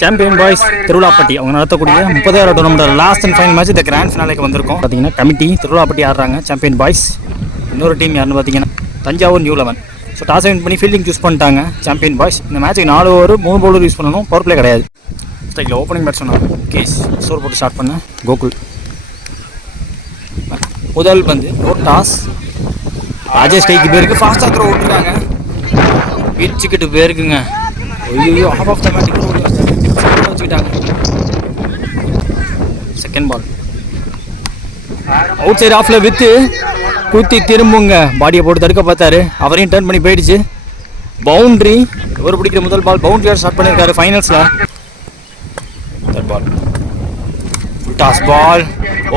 Champion boys திருவிழாப்பட்டி அவங்க நடத்தக்கூடிய 30,000 tournament last and final match இந்த கிராண்ட் ஃபினாலேக்கு வந்திருக்கும். பார்த்தீங்கன்னா கமிட்டி திருவிழாப்பட்டி ஆடுறாங்க சாம்பியன் பாய்ஸ். இன்னொரு டீம் யாருன்னு பார்த்தீங்கன்னா Thanjavur new 11. So toss win பண்ணி ஃபீல்டிங் சூஸ் பண்ணிட்டாங்க சாம்பியன் பாய்ஸ். இந்த மேட்ச்சுக்கு 4 ஓவர் 3 பவுலர் யூஸ் பண்ணணும், பவர் பிளே கிடையாது. ஸ்ட்ரைக்கில் ஓப்பனிங் பேட்ஸ்மேன் கேஸ் ஸ்கோர் போட்டு ஸ்டார்ட் பண்ண கோகுல். முதல் பந்து ஒரு டாஸ், ராஜேஷ் கைக்கு பேருக்கு ஃபாஸ்டாக த்ரோ விட்டுருக்காங்க, பிச்சுக்கிட்டு பேருக்குங்க. ஐயோ ஆஃப் ஆஃப் த மேட்ச் வச்சுக்கிட்டாங்க. செகண்ட் பால் அவுட் சைட் ஆஃப்ல வித்து குத்தி திரும்புங்க, பாடியை போட்டு தடுக்க பார்த்தாரு, அவரையும் டர்ன் பண்ணி போயிடுச்சு. பவுண்ட்ரி, இவர் பிடிக்கிற முதல் பால் பவுண்ட்ரியாக ஸ்டார்ட் பண்ணியிருக்காரு ஃபைனல்ஸில். Third ball toss ball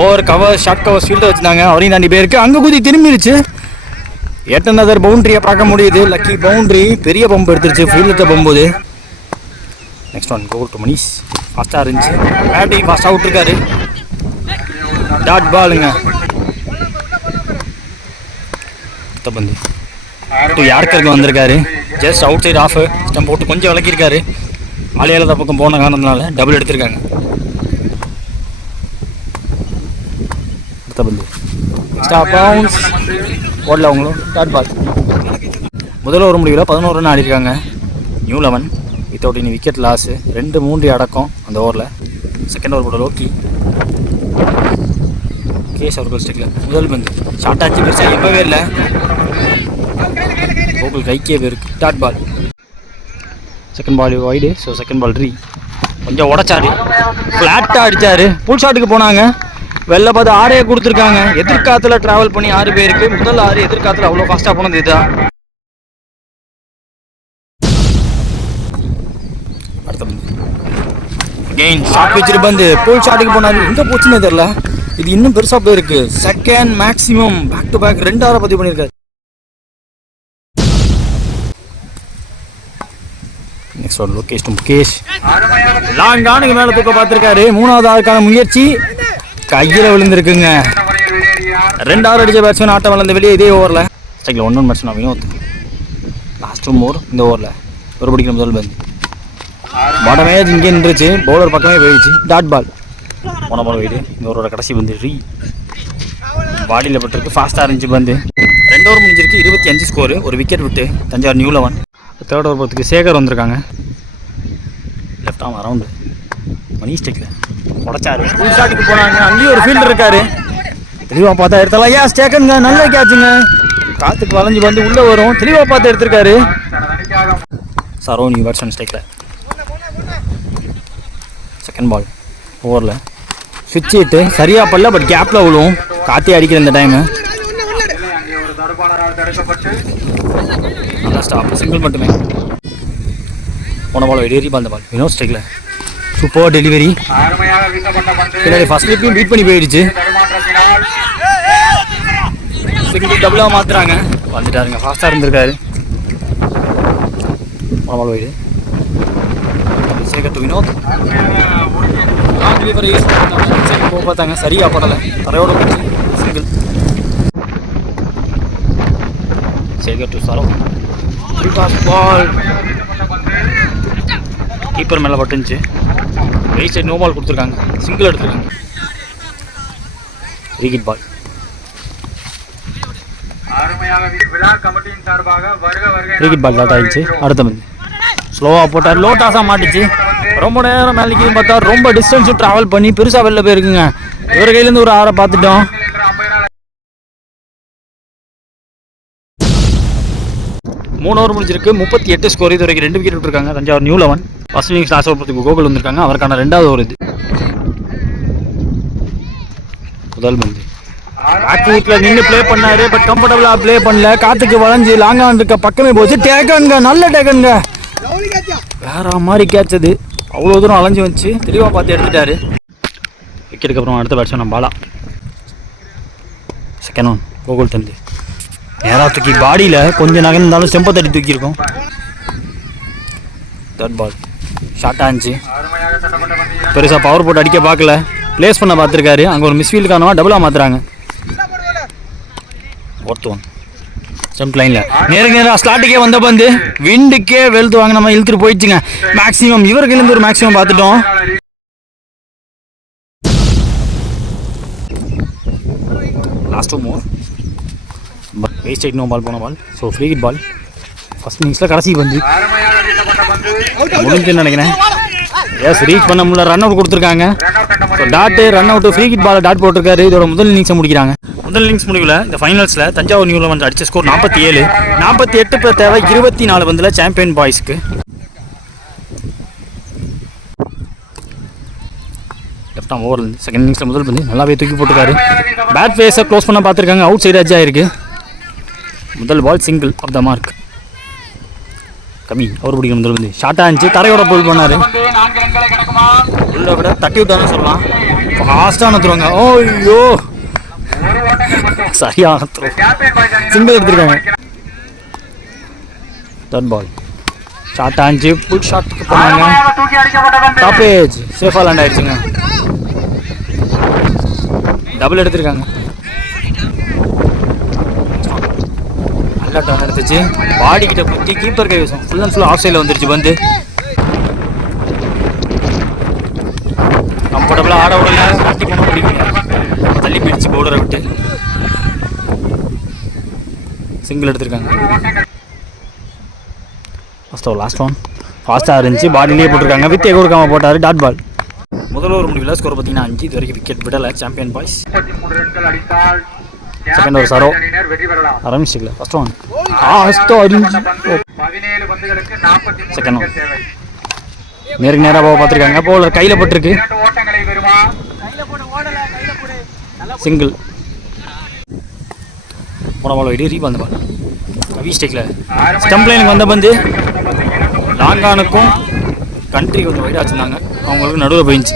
over cover short cover fielder வச்சுருந்தாங்க, அவரையும் தாண்டி போயிருக்கு, அங்கே குத்தி திரும்பிடுச்சு. எட் அனதர் பவுண்ட்ரியை பார்க்க முடியுது. லக்கி பவுண்ட்ரி, பெரிய பம்பு எடுத்துருச்சு ஃபீல்டத்தை போகும்போது. Next one goal to Manish, ஃபாஸ்ட்டாக இருந்துச்சு, பேட்டிங் ஃபாஸ்ட்டாக விட்டுருக்காரு. டாட் பாலுங்க. பந்து டு யார்கருக்கு வந்திருக்காரு, just outside off stump போட்டு கொஞ்சம் விளக்கியிருக்காரு. ஆளியால் பக்கம் போன காரணத்தினால டபுள் எடுத்திருக்காங்க. அடுத்த பந்து பவுன்ஸ் ஓடல அவங்களும். Dot ball. முதல் ஓவர் முடிவில் 11 ரன் ஆடிருக்காங்க நியூ 11 வித்தவுட் இனி விக்கெட் லாஸு. 2-3 அடக்கம் அந்த ஓவரில். செகண்ட் ஓவர் போட லோக்கி கேஸ் அவர்கள் ஸ்டிக்கில் முதல் பந்து ஷார்ட் ஆச்சு, பெருசாக எப்பவே இல்லை, கோகுல் கைக்கே பேருக்கு. Dot ball. Second ball wide, so second ball கொஞ்சம் உடச்சாரு, ஃப்ளாட்டாக அடித்தார். புல் ஷாட்டுக்கு போனாங்க, வெளில பார்த்து 6 கொடுத்துருக்காங்க. எதிர்காலத்தில் ட்ராவல் பண்ணி 6 பேருக்கு, முதல் 6 எதிர்காலத்தில் அவ்வளோ ஃபாஸ்ட்டாக போனது இதுதான். அடுத்த பந்து அகெயின் ஷார்ட் வச்சுட்டு பந்து புல் ஷாட்டுக்கு போனார், எங்கே போச்சுன்னு தெரியல. இது இன்னும் பெருசாக போயிருக்கு. Second maximum back to back 2 hour பதிவு பண்ணியிருக்காரு. Next one Lokesh to Mukesh, long ஆனுக்கு மேலே தூக்க பார்த்துருக்காரு. 3வது ஆளுக்கான முயற்சி கையில் விழுந்திருக்குங்க. 2 hour அடித்த பேட்ஸ்மேன் ஆட்டம் வளர்ந்த வெளியே இதே ஓவரில். ஸ்ட்ரைக்கில் 1 பேட்ஸ்மேன் வினோத். லாஸ்ட் 2 ஓவர் இந்த ஓவரில் ஒரு பிடிக்கிற முதல் பந்து பாடமே இங்கே நின்றுச்சு, பவுலர் பக்கமே போயிடுச்சு. Dot ball. போன பால் போயிடு. இந்த ஓவரோட கடைசி பந்து பாடியில் பட்டிருக்கு, ஃபாஸ்ட்டாக இருந்துச்சு பந்து. 2 ஓவர் முடிஞ்சிருக்கு, 25 ஸ்கோரு, ஒரு விக்கெட் விட்டு தஞ்சாவூர் நியூ 11. தேர்ட் ஓவர் போகிறதுக்கு சேகர் வந்திருக்காங்க. லெஃப்ட் ஆம் அரவுண்டு மணி ஸ்டிக்கில் உடச்சாரு, ஃபுல் ஷாட்டுக்கு போனாங்க. அங்கேயும் ஒரு ஃபீல்டர் இருக்காரு, தெளிவாக பார்த்தா எடுத்தலாம். ஏன் ஸ்டேக்கனுங்க, நல்ல கேட்சுங்க, காற்றுக்கு வளைஞ்சு வந்து உள்ளே வரும், தெளிவாக பார்த்து எடுத்திருக்காரு. சரோனி பேட்ஸ்மேன் ஸ்டேக்கில். செகண்ட் பால் ஓவரில் ஸ்விட்ச் ஹிட்டு சரியாக படல, பட் கேப்பில் விழுவும், காற்றே அடிக்கிற இந்த டைமு. நல்லா ஸ்டாப், சிங்கிள் மட்டுமே. போன பால் டெலிவரி பால், இந்த பால் வினோத் ஸ்ட்ரைக்கில் சூப்பர் டெலிவரி. பின்னாடி ஃபர்ஸ்ட் ஸ்லிப்பையும் பீட் பண்ணி போயிடுச்சு. சிங்கிள் டபுளாக மாற்றுறாங்க, வந்துட்டாருங்க, ஃபாஸ்ட்டாக இருந்திருக்காரு. போன ball wide Sekar to Vinod. பார்த்தாங்க சரியா படலை, தரையோட போச்சு, single. Sekar to Saro, ball keeper மேலே பட்டுச்சு, ரைட் சைட் நோ பால் கொடுத்துருக்காங்க, சிங்கிள் எடுத்துருக்காங்க. Wicket ball. Wicket ball dot ஆயிடுச்சு. அடுத்த மந்த் ஸ்லோவாக போட்டார், லோ டாஸாக மாட்டிச்சு. ரொம்ப நேரம் மேலே நிற்கிது பார்த்தா ரொம்ப டிஸ்டன்ஸும் ட்ராவல் பண்ணி பெருசாக வெளில போயிருக்குங்க. இவர் கையிலேருந்து ஒரு 6 பார்த்துட்டோம். மூணு ஓவர் முடிஞ்சிருக்கு, 38 ஸ்கோர். இது வரைக்கும் 2 விக்கெட் விட்டுருக்காங்க Thanjavur new 11. First innings last over Gokul வந்திருக்காங்க, அவருக்கான 2வது ஓவர் இது. முதல் பந்து பேக் ஃபுட்டில் நின்று ப்ளே பண்ணாரு, பட் கம்ஃபர்டபுளாக ப்ளே பண்ணல, காற்றுக்கு வளைஞ்சு லாங் ஆன் இருக்க பக்கமே போச்சு. டேக்கனுங்க, நல்ல டேக்கனுங்க, வேற மாதிரி கேட்ச் அது, அவ்வளோ தூரம் அலைஞ்சு வச்சு தெளிவாக பார்த்து எடுத்துட்டாரு. விக்கெட்டுக்கு அப்புறம் அடுத்த batsman Bala. Second one Gokul தந்து நேராக தூக்கி பாடியில் கொஞ்சம் நகர்ந்தாலும் ஸ்டெம்பை தட்டி தூக்கியிருக்கோம். தேர்ட் பால் ஷார்ட்டாக இருந்துச்சு, பெருசாக பவர் போட்டு அடிக்க பார்க்கல, பிளேஸ் பண்ண பார்த்துருக்காரு. அங்கே ஒரு மிஸ்ஃபீல்டு காரணமாக டபுளாக மாற்றுறாங்க. ஃபோர்த் ஒன் ஸ்டம்ப் லைனில் நேராக ஸ்லாட்டுக்கே வந்த பந்து விண்டுக்கே வெளுத்து வாங்க நம்ம இழுத்துட்டு போயிடுச்சுங்க. மேக்ஸிமம் இவர்கிலேருந்து ஒரு மேக்ஸிமம் பார்த்துட்டோம். லாஸ்ட் மோர் வேஸ்ட் ஆகிட்டு பால் போன ball. So free hit ball first இன்னிங்ஸில் கடைசி பந்து முடிஞ்சுன்னு நினைக்கிறேன். எஸ் ரீச் பண்ண முடியல, ரன் அவுட் கொடுத்துருக்காங்க. So dot run out free hit ball dot போட்டிருக்காரு. இதோட முதல் இன்னிங்ஸை முடிக்கிறாங்க. முதல் இன்னிங்ஸ் முடிவில் இந்த ஃபைனல்ஸில் தஞ்சாவூர் நியூ லெவன்ஸ் அடித்த ஸ்கோர் 47. 48 இப்போ தேவை 24 பந்தில் சாம்பியன் பாய்ஸ்க்கு. லெஃப்ட் ஆம் ஓவர் செகண்ட் இன்னிங்ஸில் முதல் பந்து நல்லாவே தூக்கி போட்டிருக்காரு. பேட் ஃபேஸை க்ளோஸ் பண்ண பார்த்துருக்காங்க. அவுட் சைடு அஜ் ஆயிருக்கு. முதல் ball single off the mark. கம்மி அவர் பிடிக்கும் முதல் பந்து ஷார்ட்டாக இருந்துச்சு. தரையோட போல் பண்ணார். உள்ள விட தட்டி விட்டான்னு சொல்லலாம். ஃபாஸ்ட்டான த்ரோங்க. ஓய்யோ சரியான த்ரோ. சிங்கிள் எடுத்துருக்காங்க. தேர்ட் பால் ஷார்ட்டாக இருந்துச்சு. புல் ஷாட்டுக்கு போனாங்க. டாப் ஏஜ் சேஃபாக லேண்ட் ஆயிடுச்சுங்க. டபுள் எடுத்திருக்காங்க. நல்லா டர்ன் எடுத்துச்சு. பாடி கிட்ட குத்தி கீப்பர் கைவசம் ஃபுல் அண்ட் ஃபுல் ஆஃப் சைடில் வந்துருச்சு. வந்து கம்ஃபர்டபுளாக ஆட விடல. கட்டி போன பிடிக்கல. தள்ளி போயிடுச்சு பவுலரை விட்டு. சிங்கிள் எடுத்திருக்காங்க. ஃபஸ்ட் லாஸ்ட் ஒன் ஃபாஸ்ட்டாக இருந்துச்சு. பாடியிலேயே போட்டிருக்காங்க. வித்தே கொடுக்காம போட்டார். Dot ball. முதல் ஒரு முடிவில் ஸ்கோர் பார்த்தீங்கன்னா 5. இது வரைக்கும் விக்கெட் விடலை சாம்பியன் பாய்ஸ். செகண்ட் ஒரு சரோ ஆரம்பிச்சிக்கல. ஃபர்ஸ்ட் ஒன் செகண்ட் ஒன் நேருக்கு நேராக போக பார்த்துருக்காங்க. பவுலர் கையில் பட்டிருக்கு. சிங்கிள் போன பால் வைடு ரீப். அந்த பால் கவி ஸ்டேக்கில் ஸ்டம்ப் லைனுக்கு வந்த பந்து லாங்கானுக்கும் கண்ட்ரி கொஞ்சம் வைடாக வச்சுருந்தாங்க. அவங்களுக்கு நடுவில் போயிடுச்சு.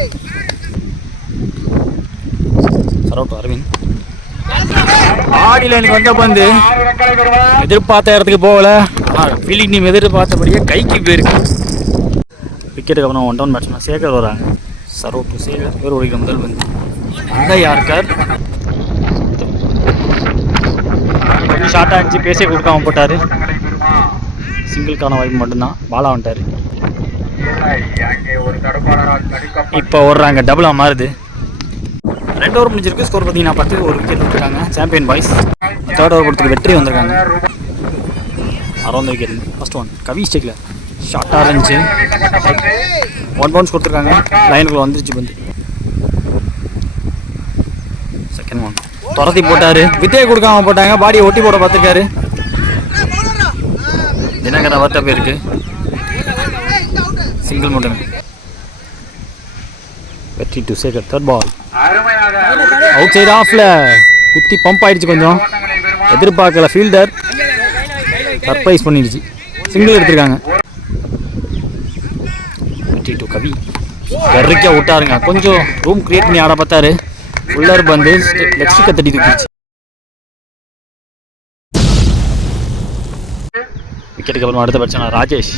சரோட் அரவிந்த் ஆடி லைனுக்கு வந்த பந்து எதிர்பார்த்த இடத்துக்கு போகல. ஆனால் ஃபீல்டிங் டீம் எதிர்பார்த்தபடியே கைக்கு போயிருக்கு. விக்கெட்டுக்கு அப்புறம் 1 டவுன் பேட்ஸ்மேன் சேகர் வராங்க. சரோட் சேகர் இவர் ஓடிக்கிற முதல் பந்து அந்த யாருக்கார் கொஞ்சம் ஷார்ட்டாக இருந்துச்சு. பேசே கொடுக்காம போட்டார். சிங்கிள்கான வாய்ப்பு மட்டும்தான். பாலா வந்துட்டார். இப்போ ஓடுறாங்க. டபுளாக மாறுது. 2 ஓவர் முடிஞ்சிருக்கு. ஸ்கோர் பார்த்தீங்கன்னா 10. ஒரு விக்கெட் விட்டுருக்காங்க சாம்பியன் பாய்ஸ். தேர்ட் ஓவர் கொடுத்துக்கு வெற்றி வந்திருக்காங்க. 60 விக்கெட். ஃபர்ஸ்ட் ஒன் கவி ஸ்டேக்கில் ஷார்ட்டாக இருந்துச்சு. 1 பவுன்ஸ் கொடுத்துருக்காங்க. லைனுக்குள்ள வந்துருச்சு பந்து. செகண்ட் ஒன் துரத்தி போட்டார். வித்தையை கொடுக்காம போட்டாங்க. பாடியை ஒட்டி போட பார்த்துருக்காரு. தினகர வார்த்தை போயிருக்கு. சிங்கிள் மட்டுமே. Vetri to Sekar. Third ball outside ஆஃப்ல குத்தி பம்ப் ஆயிடுச்சு. கொஞ்சம் எதிர்பார்க்கல. ஃபீல்டர் சர்ப்ரைஸ் பண்ணிடுச்சு. சிங்கிள் எடுத்திருக்காங்க. வெற்றி டு கவி வெறிக்க விட்டாருங்க. கொஞ்சம் ரூம் கிரியேட் பண்ணி ஆட பார்த்தாரு. ஃபுல்லர் பந்து லெக்ஸிக்க தட்டி தூக்கிடுச்சு. விக்கெட்டுக்கு அப்புறம் அடுத்த பிரச்சனை ராஜேஷ்.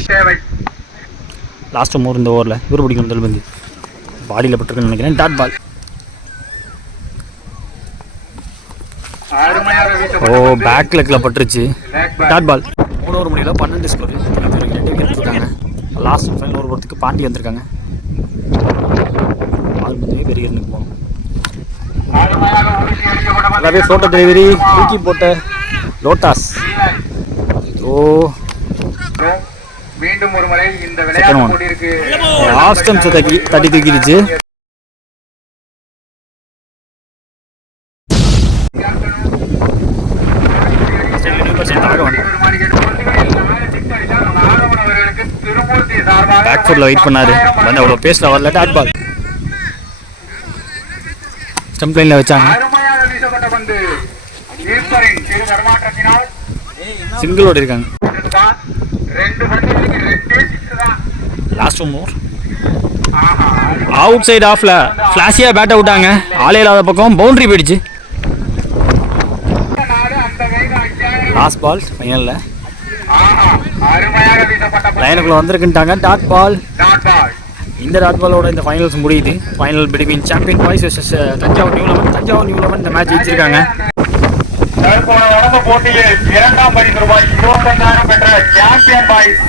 லாஸ்ட் ஓவர் இந்த ஓவரில் இவர் பிடிக்கும் முதல் பந்து பாடியில் பட்டிருக்குன்னு நினைக்கிறேன். Dot ball. ஓ பேக் லெக்கில் பட்டுருச்சு. Dot ball. 3 ஓவர் முடியல 12 ஸ்கோர். 2 விக்கெட் இருக்காங்க. லாஸ்ட் ஃபைனல் ஓவர் போகிறதுக்கு பாண்டி வந்திருக்காங்க. பால் பந்தே பெரியனுக்கு போகணும். நல்லாவே ஃபோட்டோ டெலிவரி தூக்கி போட்ட லோட்டாஸ். ஓ மீண்டும் ஒரு முறை இந்த விளையாட்டு போட்டியிருக்கு. லாஸ்ட் டைம் தட்டி தூக்கிடுச்சு. பேக் ஃபுட்ல வெயிட் பண்ணாரு. வந்து அவ்வளோ பேஸ்ல வரல. Dot ball. ஸ்டம்ப் லைன்ல வச்சாங்க. சிங்கிள் ஓடி இருக்காங்க. லாஸ்ட் ஓவர் அவுட் சைடு ஆஃப்ல ஃபிளாஷியா பேட்டை விட்டாங்க. ஆளே இல்லாத பக்கம் பவுண்டரி போயிடுச்சு. லாஸ்ட் பால் ஃபைனல்ல லைனுக்குள்ள வந்திருக்குன்ட்டாங்க. Dot ball. இந்த டாட் பாலோட இந்த ஃபைனல்ஸ் முடியுது. Final between champion boys versus Thanjavur new eleven. Thanjavur new eleven இந்த மேட்ச் ஜெயிச்சிருக்காங்க. தற்போது நடந்த போட்டியில் 2ஆம் பரிசு ரூபாய் 25,000 பெற்ற சாம்பியன் பாய்ஸ்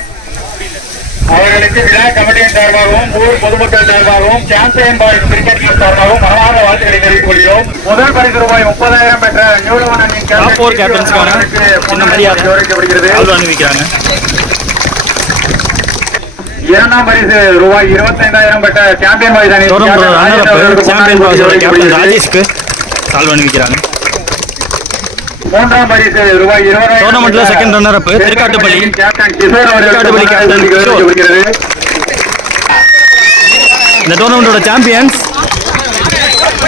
அவர்களுக்கு விழா கமிட்டியின் சார்பாகவும் ஊர் பொதுமக்கள் சார்பாகவும் சாம்பியன் பாய்ஸ் கிரிக்கெட் டீம் சார்பாகவும் மனமார்ந்த வாழ்த்துக்களை தெரிவித்துக் கொள்கிறோம். முதல் பரிசு ரூபாய் 30,000 பெற்ற நியூலவன் அணியின் கௌரவிக்கப்படுகிறது. 2ஆம் பரிசு ரூபாய் 25,000 பெற்ற சாம்பியன் பாய்ஸ் அணி ராஜேஷ்க்கு சால்வ் அணிவிக்கிறாங்க. 3ஆம் பரிசு ரூபாய் 20,000 டோர்னமெண்ட்ல second runner up Thirukkattupalli captain Kishore அவர்களுக்கு. இந்த டோர்னமெண்டோட champions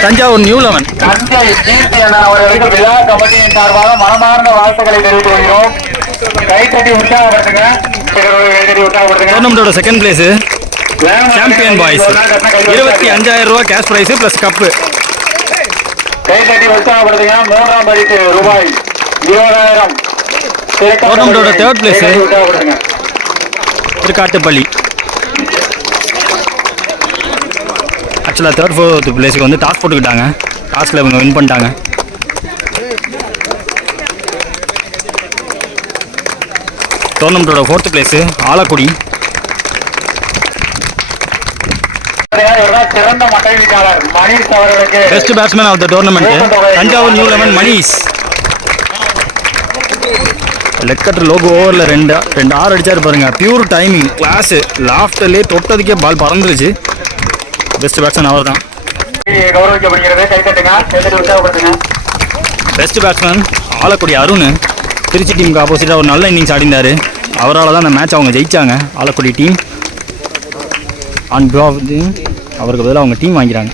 Thanjavur new eleven. Thanjai GP அவர்களுக்கு விழா கமிட்டியின் சார்பாக மனமார்ந்த வாழ்த்துக்களை தெரிவித்துக் கொள்கிறோம். கைத்தட்டி உற்சாகப்படுத்துங்க. டோர்னமெண்டோட செகண்ட் பிளேஸ் சாம்பியன் பாய்ஸ் 25,000 ரூபாய் கேஷ் பிரைஸ் பிளஸ் கப்பு. கைத்தட்டி உற்சாகப்படுத்துங்க. 3ஆம் பரிசு ரூபாய் 20,000. டோர்னமெண்டோட தேர்ட் பிளேஸ் திருக்காட்டுப்பள்ளி. ஆக்சுவலாக தேர்ட் ஃபோர்த் பிளேஸுக்கு வந்து டாஸ் போட்டுக்கிட்டாங்க. டாஸில் இவங்க வின் பண்ணிட்டாங்க. டோர்னமெண்ட்டோட ஃபோர்த் பிளேஸு ஆலக்குடி. சிறந்த மட்டை வீச்சாளர் மணீஷ் அவர்களுக்கு best batsman of the tournament Thanjavur new eleven Manish. Leg cutter லோகோ ஓவரில் 2 ஆறு அடிச்சாரு பாருங்க. Pure timing class. லாஃப்ட்லேயே தொட்டதுக்கே பால் பறந்துருச்சு. பெஸ்ட் பேட்ஸ்மேன் அவர் தான். கௌரவிக்கப்படுகிறது. கைத்தட்டுங்க. கைத்தட்டி உற்சாகப்படுத்துங்க. Best batsman Alakudi Arun. திருச்சி டீமுக்கு ஆப்போசிட்டாக ஒரு நல்ல இன்னிங்ஸ் ஆடிந்தார். அவரால் தான் அந்த மேட்ச் அவங்க ஜெயிச்சாங்க. ஆலக்குடி டீம் ஆன் பிளாக் அவருக்கு பதிலாக அவங்க டீம் வாங்கிறாங்க.